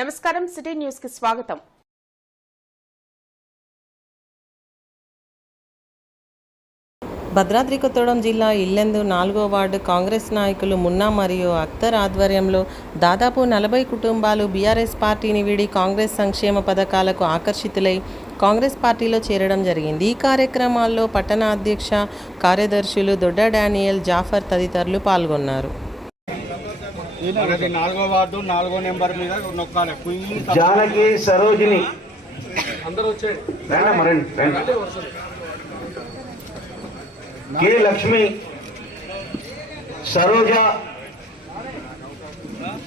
నమస్కారం సిటీ న్యూస్కి స్వాగతం. భద్రాద్రి కొత్తగూడెం జిల్లా ఇల్లెందు నాలుగో వార్డు కాంగ్రెస్ నాయకులు మున్నా మరియు అఖ్తర్ ఆధ్వర్యంలో దాదాపు నలభై కుటుంబాలు బీఆర్ఎస్ పార్టీని వీడి కాంగ్రెస్ సంక్షేమ పథకాలకు ఆకర్షితులై కాంగ్రెస్ పార్టీలో చేరడం జరిగింది. ఈ కార్యక్రమాల్లో పట్టణ అధ్యక్ష కార్యదర్శులు దొడ్డ డానియల్ జాఫర్ తదితరులు పాల్గొన్నారు. మనది నాలుగో వార్డు నాలుగో నెంబర్ మీద నొక్కాలి. జానకి సరోజిని. రండి రండి K Lakshmi Saroja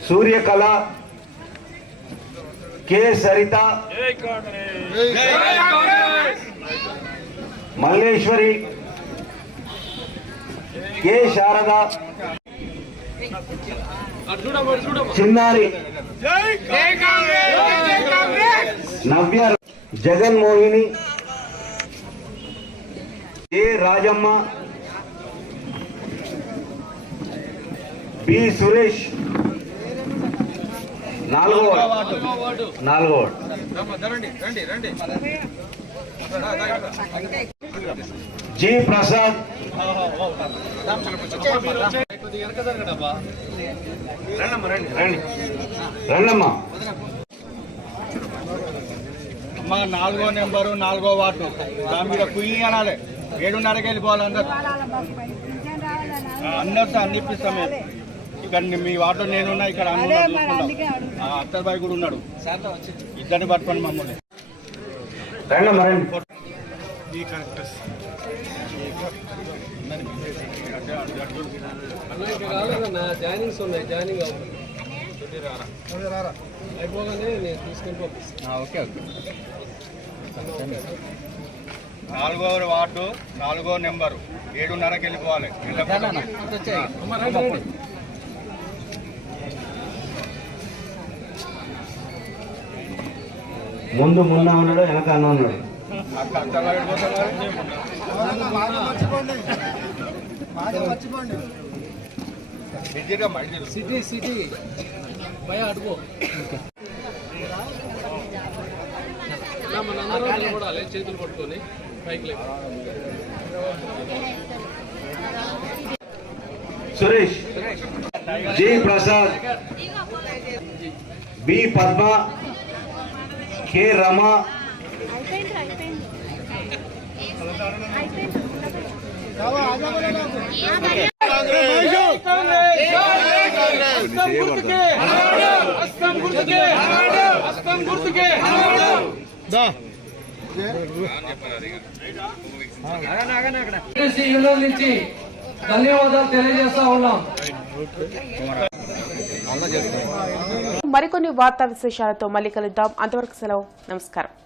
Suryakala K Saritha Malleswari K Sarada. Chinnari Navya Jagan Mohini A Rajamma B Suresh నాలుగో వార్డు. నాలుగో వార్డు. జి ప్రసాద్ రండమ్మ, రండి రండి. రండమ్మా. మా నాలుగో నెంబరు నాలుగో వార్డు. దాని మీద కుయ్యి అనాలి. ఏడున్నరకి వెళ్ళిపోవాలి అందరు. అందరితో అన్ని ఇప్పిస్తాం మేము. ఇక్కడ మీ వార్డు నేనున్నా ఇక్కడ అన్న చూసుకుంటాం అత్తర్ బాయ్ కూడా ఉన్నాడు. ఇద్దరిని పట్టుకొని మమ్మల్ని. రండి జాయినింగ్స్ ఉన్నాయి జాయినింగ్ అయిపోగానే నేను తీసుకొని పంపిస్తాను ఓకే ఓకే. నాలుగో వార్డు నాలుగో నెంబరు. ఏడున్నరకి వెళ్ళిపోవాలి. ముందు మున్న ఉన్నాడు వెనక అన్న ఉన్నాడు. సిటీ సిటీ. భయ అడుగు. మన చేతులు పట్టుకొని పైకి లేపు. Suresh G Prasad. B Padma K Rama అయిపోయింది అయిపోయింది. నుంచి ధన్యవాదాలు తెలియజేస్తా ఉన్నాం మరికొన్ని వార్తా విశేషాలతో మళ్ళీ కలుద్దాం. అంతవరకు సెలవు. నమస్కారం.